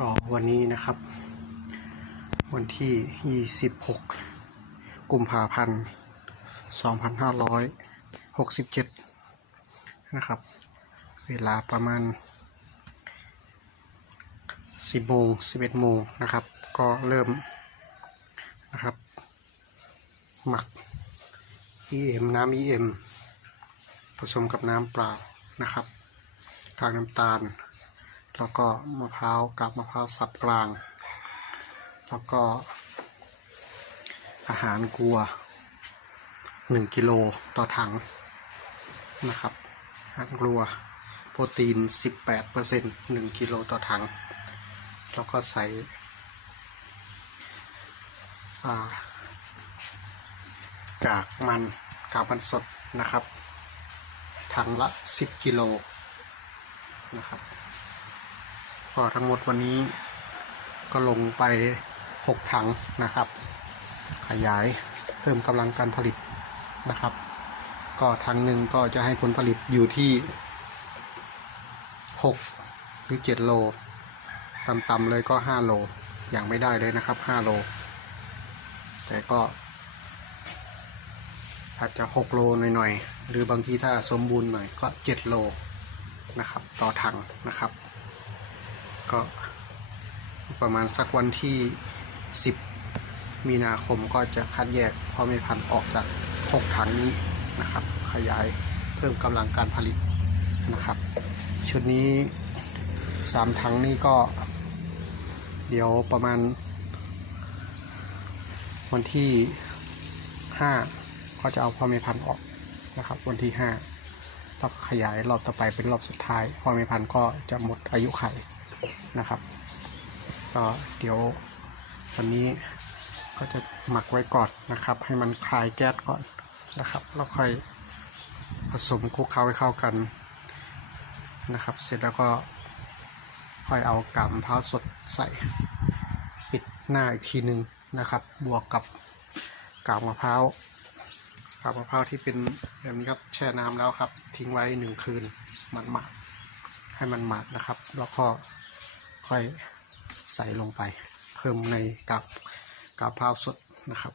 ก็วันนี้นะครับ วันที่ 26 กุมภาพันธ์ 2567 นะครับ เวลาประมาณ 10โมง11โมงนะครับ ก็เริ่มนะครับ หมัก EM น้ำ EM ผสมกับน้ำเปล่านะครับกากน้ำตาล แล้วก็มะพร้าวกับมะพร้าวสับกลาง แล้วก็อาหารกัว 1 กิโลต่อถังนะครับอาหารกัวโปรตีน 18% 1กิโลต่อถัง แล้วก็ใส่อ่ากากมันกากมันสดนะครับถังละ 10 กิโลนะครับ ก็ทั้งหมดวันนี้ก็ลงไป 6 ถังนะครับ ขยายเพิ่มกำลังการผลิตนะครับ ก็ถังหนึ่งก็จะให้ผลผลิตอยู่ที่ 6 หรือ 7 โลต่ำๆเลยก็ 5 โลอย่างไม่ได้เลยนะครับ 5 โล แต่ก็อาจจะ 6 โลหน่อยๆ หรือบางทีถ้าสมบูรณ์หน่อยก็ 7 โลนะครับ ต่อถังนะครับ ก็ประมาณสักวันที่ 10 มีนาคมก็จะคัดแยกพ่อแม่พันธุ์ออกจาก6ถังนี้นะครับ ขยายเพิ่มกำลังการผลิตนะครับ ชุดนี้ 3 ถังนี้ก็ เดี๋ยวประมาณ วันที่ 5 ก็จะเอาพ่อแม่พันธุ์ออกนะครับ วันที่5แล้วขยายรอบต่อไปเป็นรอบสุดท้าย พ่อแม่พันธุ์ก็จะหมดอายุไข นะครับก็เดี๋ยววันนี้ก็จะหมักไว้ก่อนนะครับ ให้มันคลายแก๊สก่อนนะครับแล้วค่อยผสมคลุกเคล้าให้เข้ากันนะครับ เสร็จแล้วก็ค่อยเอากาบมะพร้าวสดใส่ปิดหน้าอีกทีหนึ่งนะครับ บวกกับกาบมะพร้าวกาบมะพร้าวที่เป็นแบบนี้ครับแช่น้ำแล้วครับ ทิ้งไว้หนึ่งคืนมันหมักให้มันหมักนะครับ แล้วก็ ค่อยใส่ลงไป เพิ่มในกับกาบพร้าวสดนะครับ